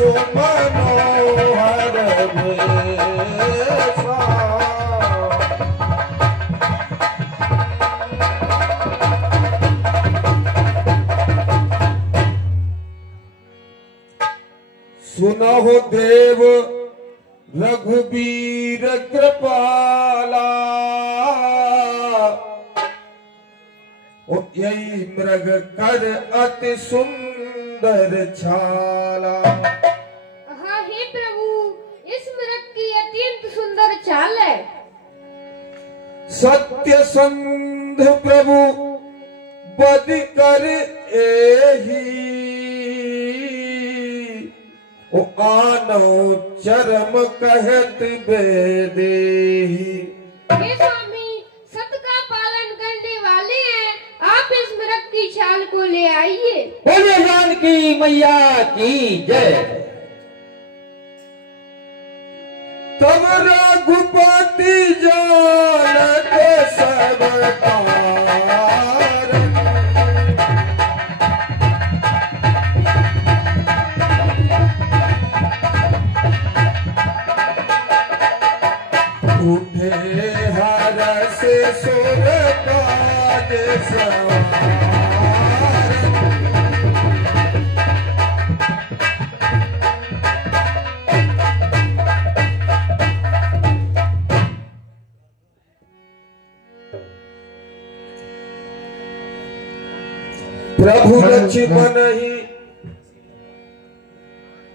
सुमनोहर भेषा। सुनहो देव रघुबीर कृपाला, यही मृग कर अति सुंदर छाला। हाँ हे प्रभु, इस मृग की अत्यंत सुंदर चाल है। सत्य संध प्रभु बद कर एही, ओ आनो चरम कहत बेदेही। हे स्वामी, सत का पालन करने वाले हैं, आप इस मृग की छाल को ले आइए। बोलिए जानकी मैया की जय। तब रघुपति जानत सब कारण, उठे हरष सुर काज सवार।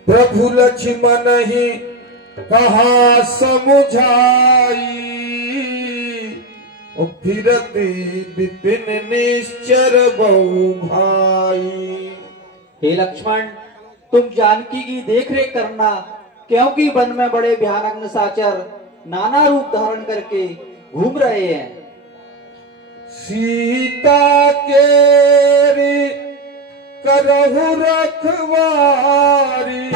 प्रभु लक्ष्मण ही कहा समुझाई, फिरती विपिन निश्चर बहु भाई। हे लक्ष्मण, तुम जानकी की देखरेख करना, क्योंकि वन में बड़े भयानक निशाचर नाना रूप धारण करके घूम रहे हैं। सीता के करहु रखवारी,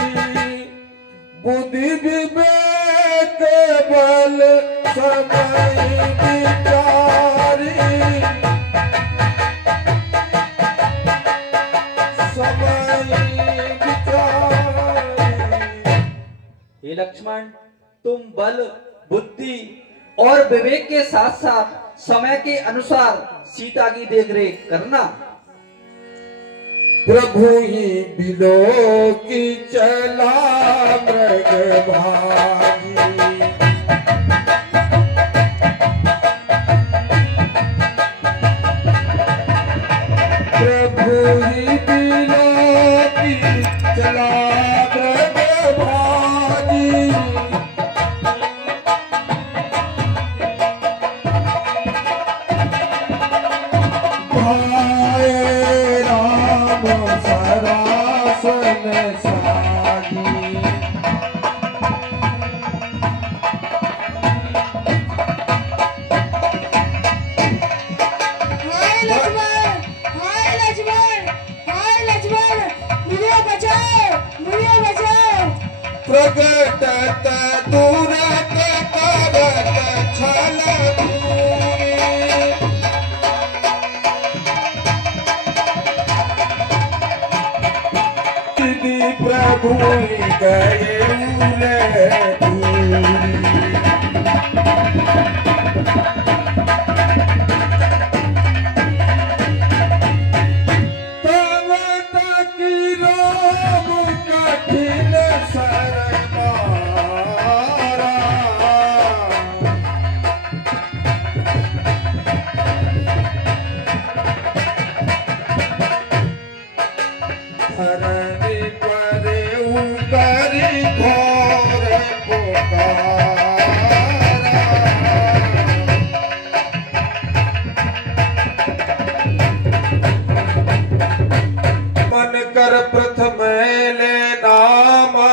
बुद्धि विवेक बल समय विचारी। समय विचारी। हे लक्ष्मण, तुम बल, बुद्धि और विवेक के साथ साथ समय के अनुसार सीता की देखरेख करना। प्रभु ही बिलो की चला मृग भागी, प्रभु ही बिलो की चला मृग भागी। सरासन सागी, हाय लक्ष्मण, हाय लक्ष्मण, हाय लक्ष्मण, मुझे बचाओ, मुझे बचाओ। प्रगटत दूरत करत छल प्रभु गए तब तक रोम कठिन सरमारा, धरनी परे करी घोर पुकारा। मन कर प्रथम ले नामा,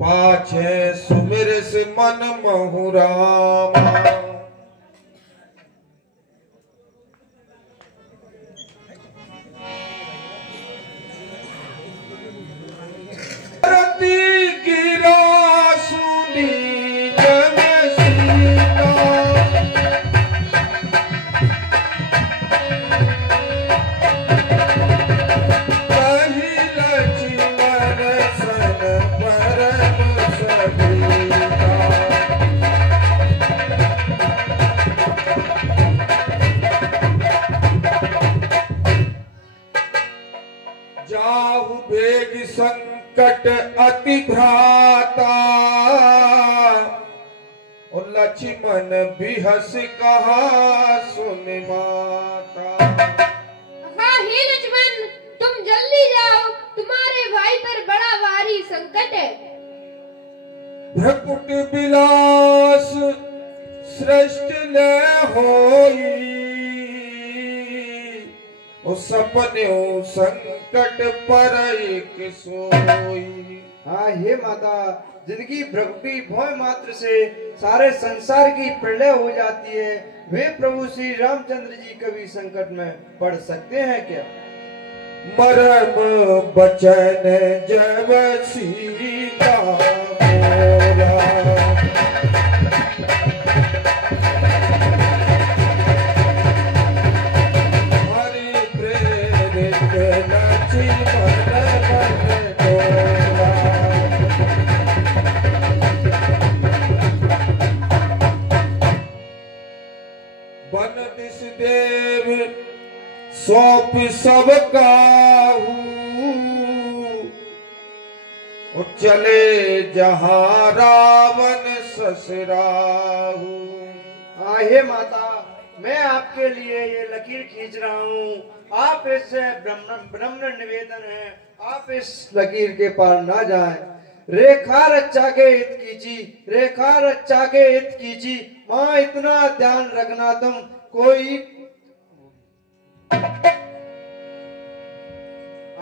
पाछे सुमिर से मन महुरामा। गिरा सुनी जन सीता, कही भ्राता और लक्ष्मण भी हंस कहा सुन माता। हाँ हे लक्ष्मण, तुम जल्दी जाओ, तुम्हारे भाई पर बड़ा भारी संकट है। भ्रकुट विलास श्रेष्ठ न होई, उस सपने संकट पर एक सोई। हाँ हे माता, जिनकी भ्रकुटी भय मात्र से सारे संसार की प्रलय हो जाती है, वे प्रभु श्री रामचंद्र जी कभी संकट में पड़ सकते हैं क्या? मरम बचन जब सीता बोला, हरि प्रेरित लक्ष्मण मन डोला। वन दिस देव सौंप सब काहू, चले जहां रावण ससुराहू। हाँ हे माता, मैं आपके लिए ये लकीर खींच रहा हूँ। आप इससे ब्रह्म निवेदन है, आप इस लकीर के पार ना जाएं। रेखा रचा के हित कीजी, रेखा रचा के हित कीजी, माँ इतना ध्यान रखना तुम कोई।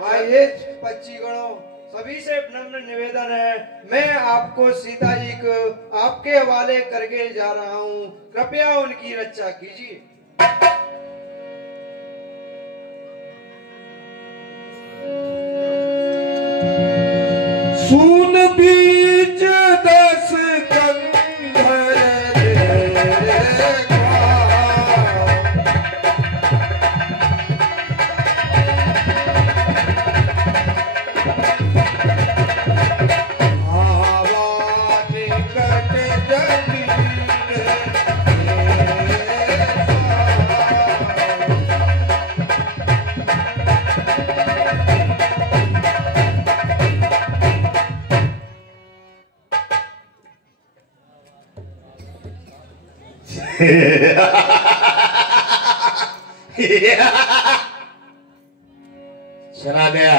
आइए पक्षी गणों, सभी से नम्र निवेदन है, मैं आपको सीता जी को आपके हवाले करके जा रहा हूँ, कृपया उनकी रक्षा कीजिए। सून बीज दस कंधर देखा, आवा निकट जमीन चला गया,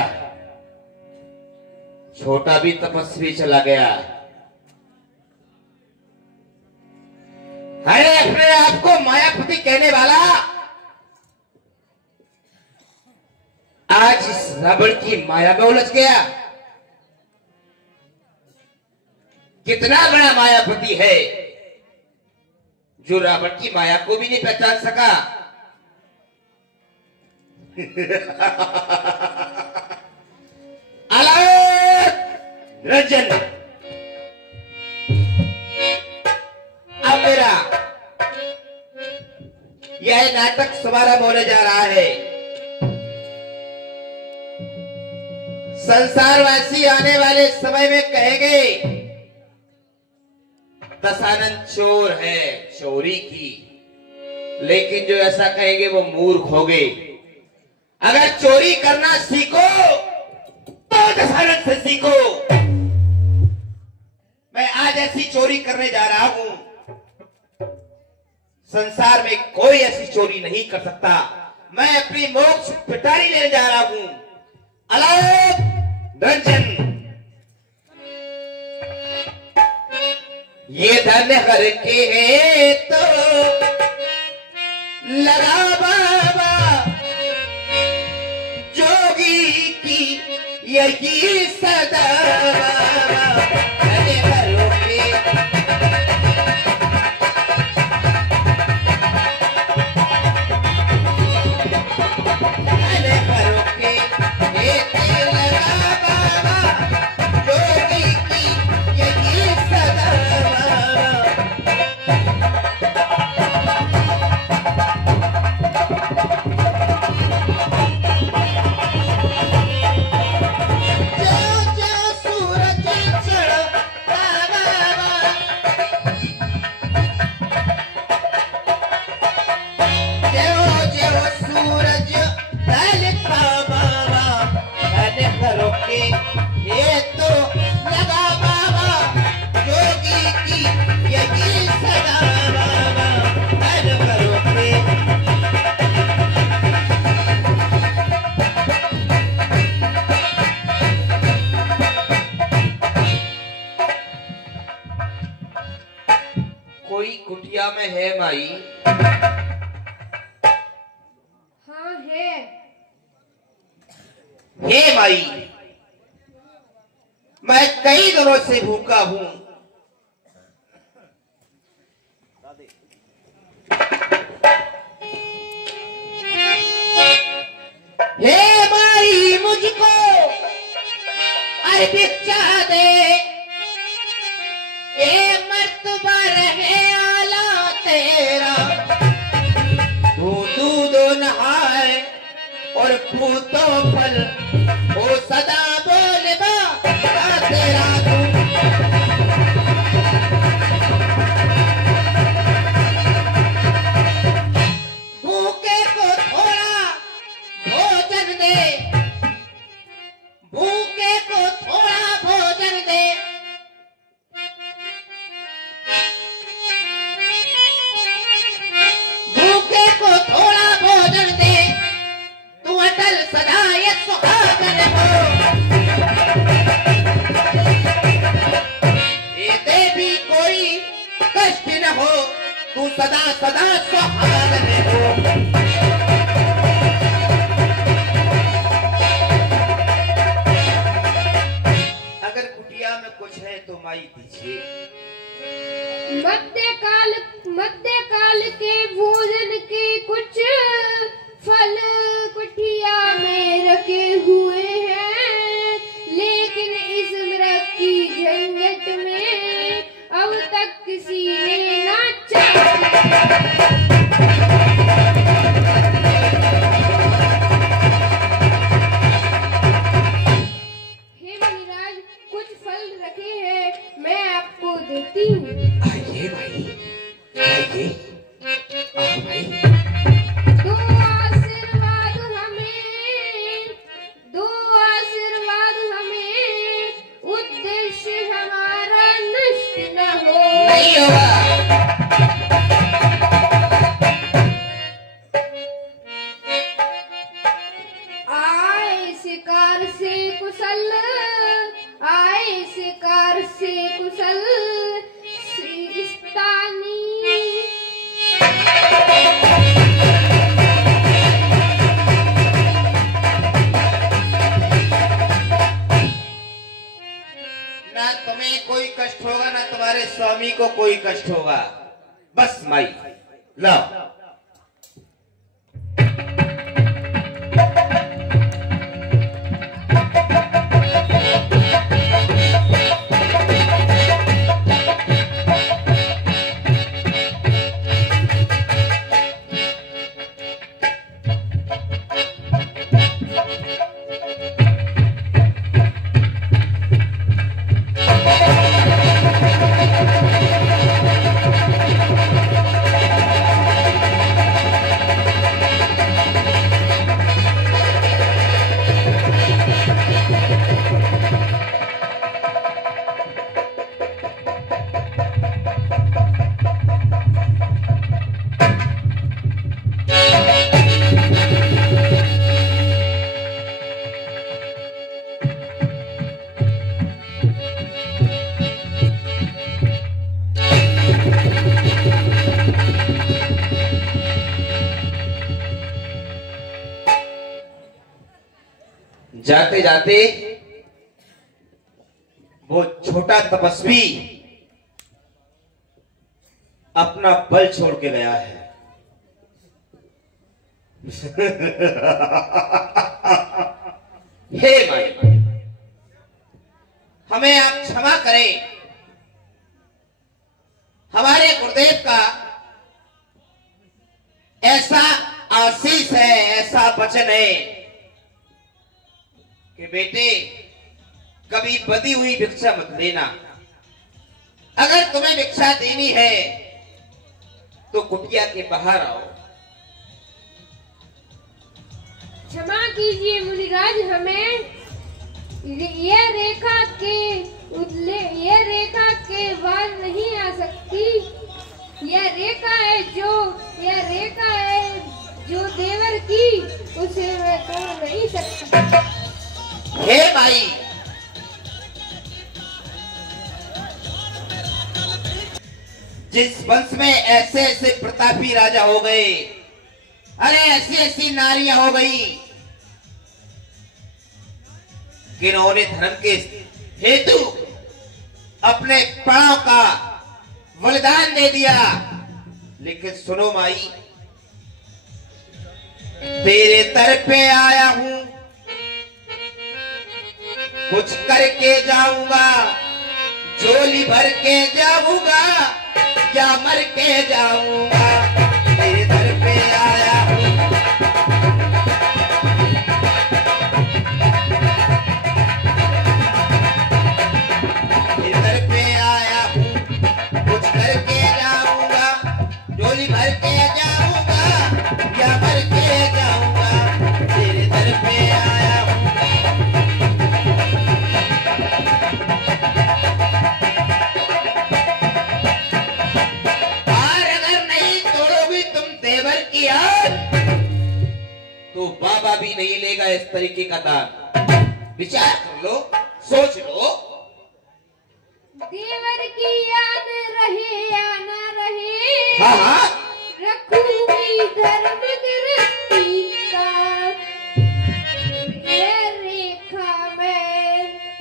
छोटा भी तपस्वी चला गया। अरे अपने आप को मायापति कहने वाला आज इस रावण की माया में उलझ गया। कितना बड़ा मायापति है जो रावण की माया को भी नहीं पहचान सका। अलर्ट रंजन, अब मेरा यह नाटक समारोह होने जा रहा है। संसारवासी आने वाले समय में कहेंगे दशानंद चोर है, चोरी की, लेकिन जो ऐसा कहेंगे वो मूर्ख होंगे। अगर चोरी करना सीखो तो दशानंद से सीखो। मैं आज ऐसी चोरी करने जा रहा हूं, संसार में कोई ऐसी चोरी नहीं कर सकता। मैं अपनी मोक्ष पिटारी लेने जा रहा हूं। अलर्ट रंजन, ये धन हर के तो लगा बाबा, जोगी की यही सदा धन हरों के। धन हरों के ये लगा बाबा, जोगी की यही सदा। जो जो सूरज चढ़ो की यही सदा हर करोगे। कोई कुटिया में है माई? हाँ है। हे माई, मैं कई दिनों से भूखा हूं। हे माई, मुझको अरे भिक्षा दे, ये मर्तबा रहे आला तेरा। दूध नहाए और फूतो फल ओ सदा बोले बा तेरा तू। भूखे को थोड़ा भोजन दे, भूखे को थोड़ा भोजन दे। भूखे को थोड़ा भोजन दे, तू अटल सदा ये सुहागन हो। ये भी कोई कष्ट न हो, तू सदा सदा सुहागन हो। अगर कुटिया में कुछ है तो माई दीजिए। मध्यकाल के भोजन के कुछ फल कुटिया में रखे हुए हैं, लेकिन इस मृग की झंझट में अब तक किसी ने ना हे मुनिराज, कुछ फल रखे हैं, मैं आपको देती हूँ। आइए भाई, आइए, आओ भाई। दो आशीर्वाद हमें, उद्देश्य हमारा नष्ट न हो। नहीं होगा। आए शिकार से कुशल, आए शिकार से कुशल स्थानी। ना तुम्हें कोई कष्ट होगा, ना तुम्हारे स्वामी को कोई कष्ट होगा। बस माई लाओ। जाते जाते वो छोटा तपस्वी अपना बल छोड़ के गया है। हे माई, हमें आप क्षमा करें। हमारे गुरुदेव का ऐसा आशीष है, ऐसा वचन है कि बेटे कभी बदी हुई भिक्षा मत लेना। अगर तुम्हें भिक्षा देनी है तो कुटिया के बाहर आओ। क्षमा कीजिए मुनिराज, हमें यह रेखा के ये रेखा के बाद नहीं आ सकती। यह रेखा है जो देवर की, उसे मैं तोड़ नहीं सकता। हे माई, जिस वंश में ऐसे ऐसे प्रतापी राजा हो गए, अरे ऐसी ऐसी नारियां हो गई, जिन्होंने धर्म के हेतु अपने प्राणों का बलिदान दे दिया। लेकिन सुनो माई, तेरे दर पे आया हूं, कुछ करके जाऊंगा, झोली भर के जाऊंगा या मर के जाऊंगा। तेरे दर पे आया हूं, तेरे दर पे आया हूं, कुछ करके जाऊंगा, झोली भर के जाऊंगा या मर के जाऊंगा। तेरे दर पे आया हूं। तो बाबा भी नहीं लेगा इस तरीके का दान। विचार कर लो, सोच लो। देवर की याद रहे या ना रहे, हाँ, रखूंगी धर्म गृहस्थी का।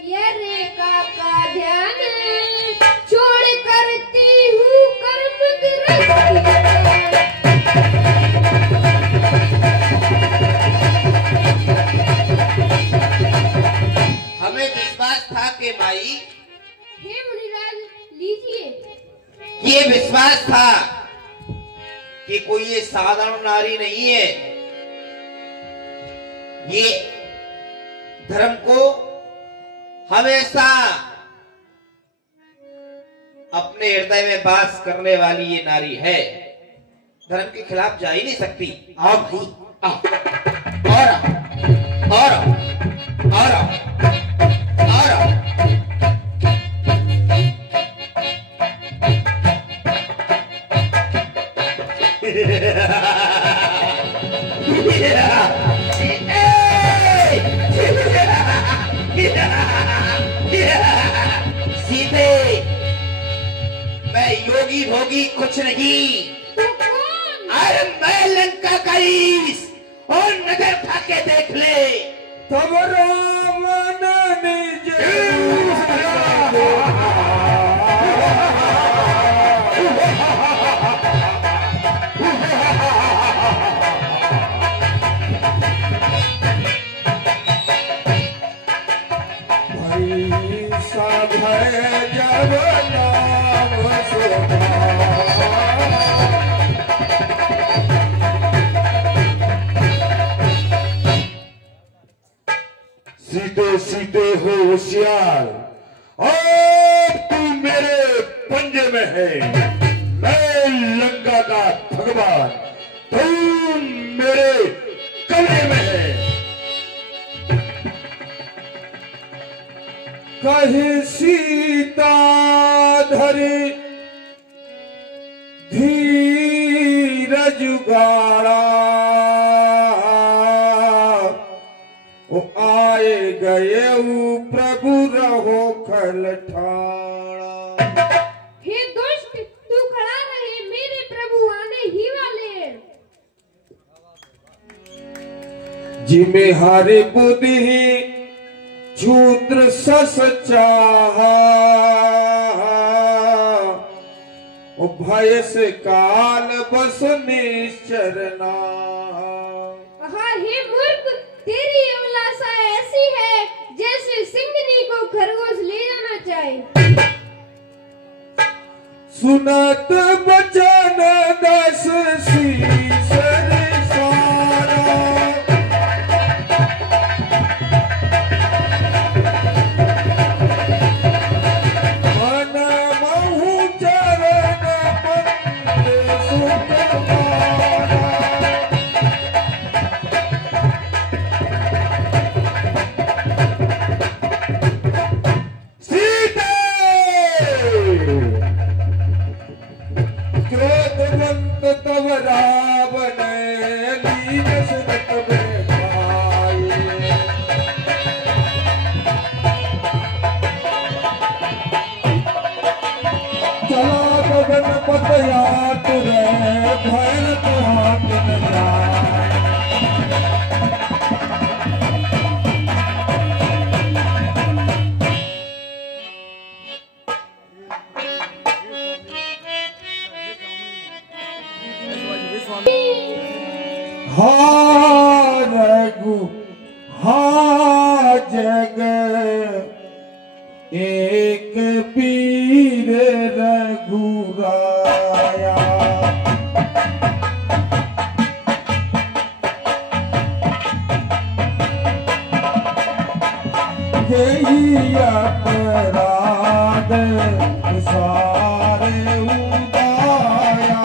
यह रेखा का ध्यान छोड़ करती हूँ कर्म गृहस्थी का। हमें विश्वास था कि माई, हे मुनिलाल लीजिए। ये विश्वास था कि कोई ये साधारण नारी नहीं है, ये धर्म को हमेशा अपने हृदय में वास करने वाली ये नारी है, धर्म के खिलाफ जा ही नहीं सकती। आओ भाई, आओ, और आओ, और आओ, और आओ, और आओ। सीधे मैं योगी भोगी कुछ नहीं, अरे मैं लंका का ईश, और नगर उठा के देख ले। तब रावण निज भाई सब है जब नाम सुना। सीधे सीधे हो होशियार, अब तू मेरे पंजे में है, मैं लंका का भगवान, तू मेरे कमरे में है। कहे सीता धरी धीरज गाड़ा, ओ आए गए प्रभु रहो खलठाड़ा। हे दुष्ट, तू खड़ा रहे, मेरे प्रभु आने ही वाले हैं। जिमे हरि बुद्धि शूद्र सस चाहा, ओ भय से काल बस निश्चरना। हाँ हे मूर्ख, तेरी अभिलाषा ऐसी है जैसे सिंहनी को खरगोश ले जाना चाहे। सुनत बचन दस शीस सारा, मन महु चरण बंदे सुकुमारा। सीता गगन पतयात रे भैर तो हाथ न जाए। हा रघु हा जग एक पीर रघुराया। यही अपराध सारे उदाया।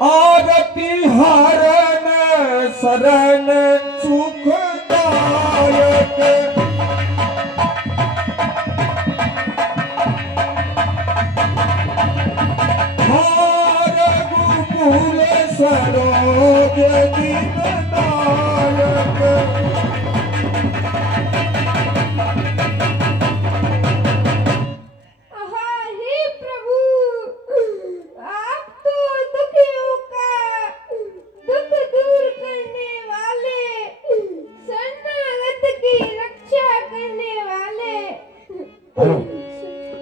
आरती हरण शरण सुखदायक। रघुकुल सरोज दीननायक।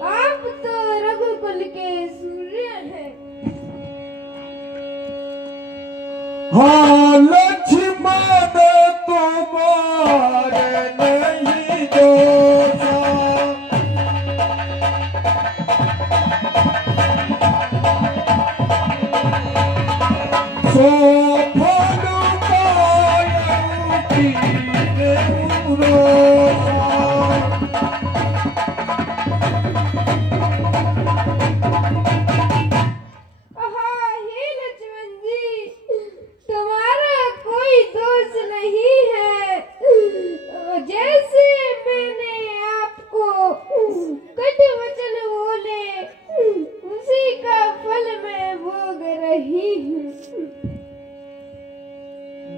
आप तो रघुकुल के सूर्य हैं। हाँ लक्ष्मण तुम्हारे नहीं दोषा। सो फल पायऊ कीने उरोसा।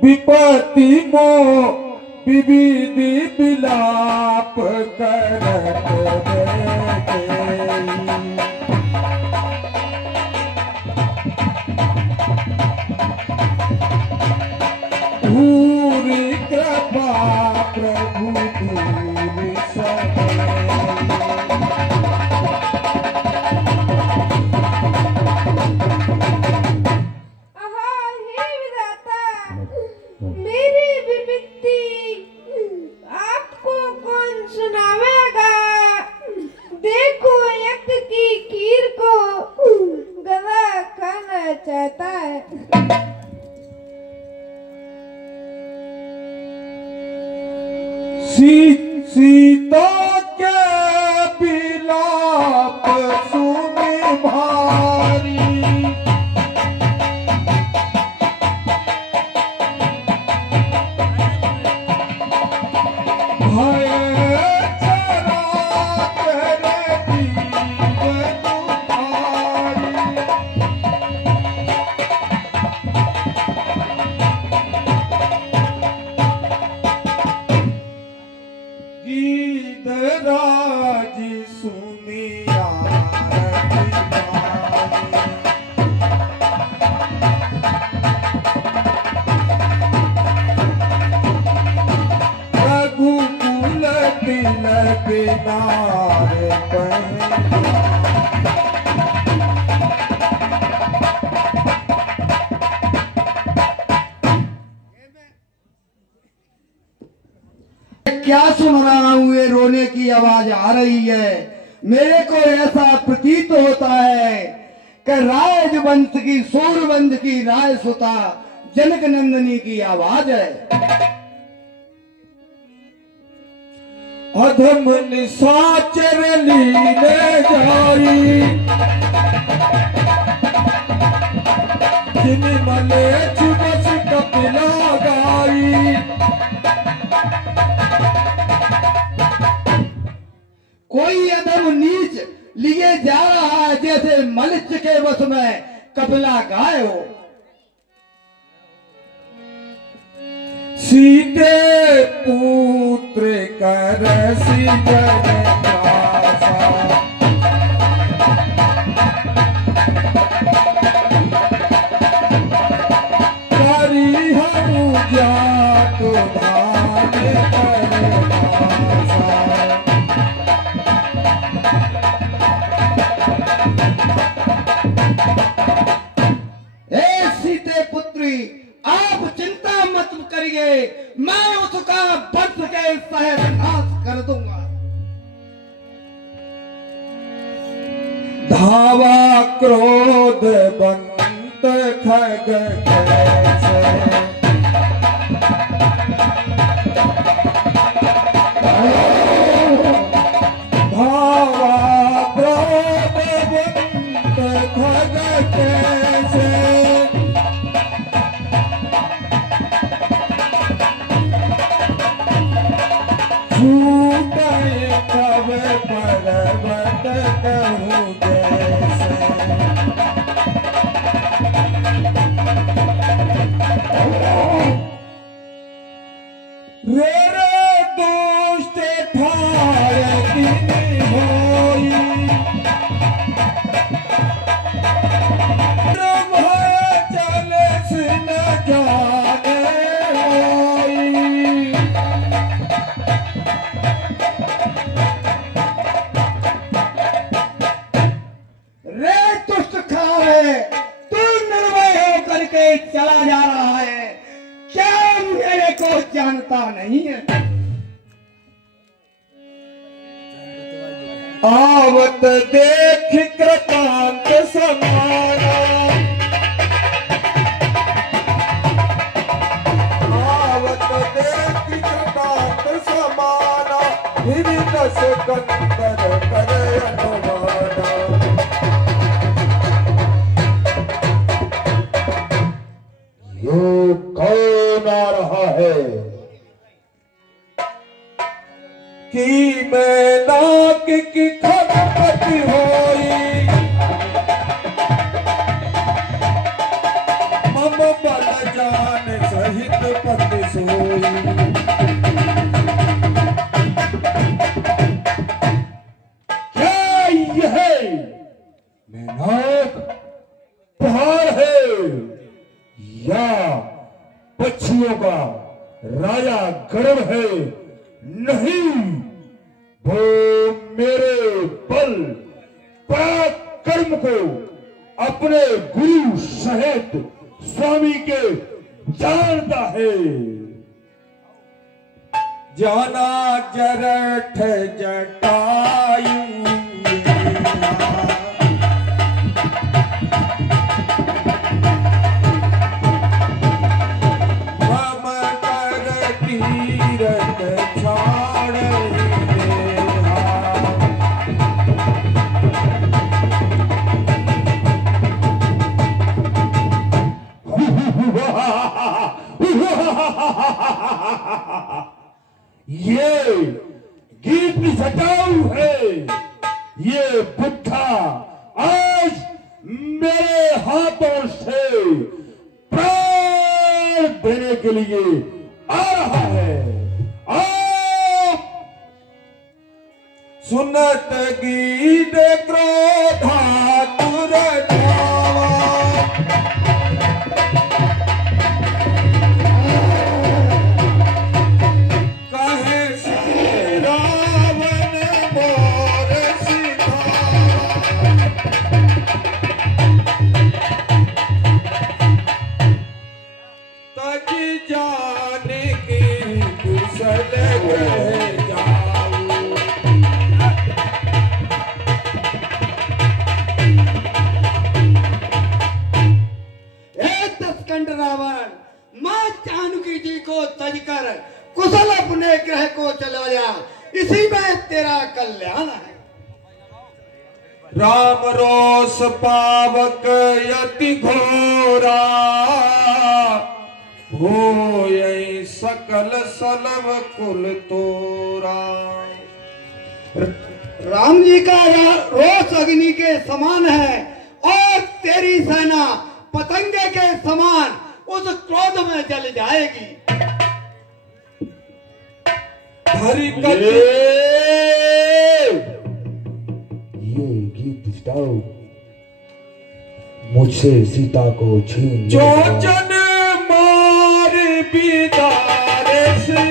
विपत्ति मो विविधि विलाप करत पूरी कृपा प्रभु दूरी सदै। चाहता है। सीता के विलाप सुने भारी। भय चरा करे जीवन भारी। गीधराज सुनिया रघुकुल तिलक नार क्या सुन रहा हूँ? ये रोने की आवाज आ रही है। मेरे को ऐसा प्रतीत होता है कि राजवंश की सूरवंश की राय सुता जनक नंदनी की आवाज है। अधम निशाचर लीने जाई। जिन मले चुबस कपिला गाई। कोई अधम नीच लिए जा रहा है, जैसे मनुष्य के वश में कपिला गाय हो। सीते पुत्र कर सीते पुत्री, आप चिंता मत करिए, मैं उसका वंश के सहज नाश कर दूंगा। धावा क्रोध बंत खग कैसे, धावा क्रोध बंत खग कैसे, कब पर्वत कहूँ जैसे, रे दुष्ट ठार की होई, चल सिन जाने होई। चला जा रहा है, क्या मेरे को जानता नहीं है? आवत देख कृतांत समाना, आवत देख कृतांत समाना, फिर दस कंकर करे अनुमाना। ये कौन आ रहा है कि मैं नाक की खड़पति होई, मम बल जान सहित पति सोई। क्या यह मैं नाक पहाड़ है या पक्षियों का राजा गर्व है? नहीं, वो मेरे बल पराक्रम को अपने गुरु सहित स्वामी के जानता है। जाना जरठ जटायु, ये गीत जटाऊ है, ये बुद्धा आज मेरे हाथों से प्राण देने के लिए आ रहा है। आप सुनत गीत क्रोधातुर जावा, तजकर कुशल अपने ग्रह को चलाया, इसी में तेरा कल्याण है। राम रोष पावक यति घोरा, हो यही सकल सलव कुल तोरा। राम जी का रोष अग्नि के समान है और तेरी सेना पतंगे के समान उस क्रोध में जल जाएगी। ये गीत गाओ, मुझसे सीता को छीन जो जन मार बिदारे से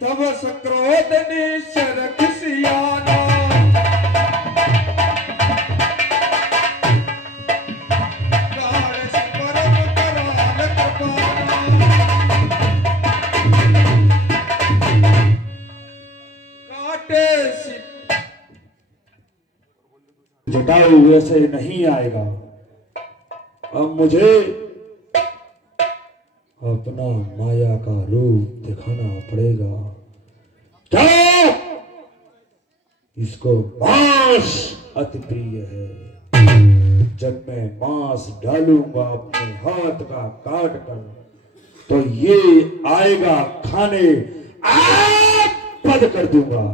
तब सक्रोध निशरख सियाना जटायु वैसे नहीं आएगा। अब मुझे अपना माया का रूप दिखाना पड़ेगा। क्या इसको मांस अति प्रिय है। जब मैं मांस डालूंगा अपने हाथ का काट कर तो ये आएगा खाने, आप बंद कर दूंगा।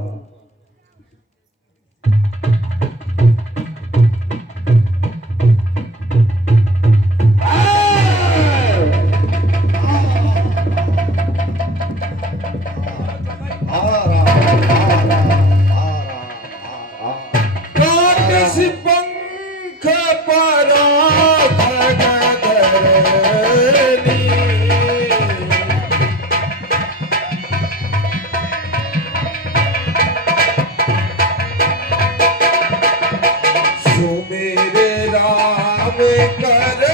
मेरे राम कर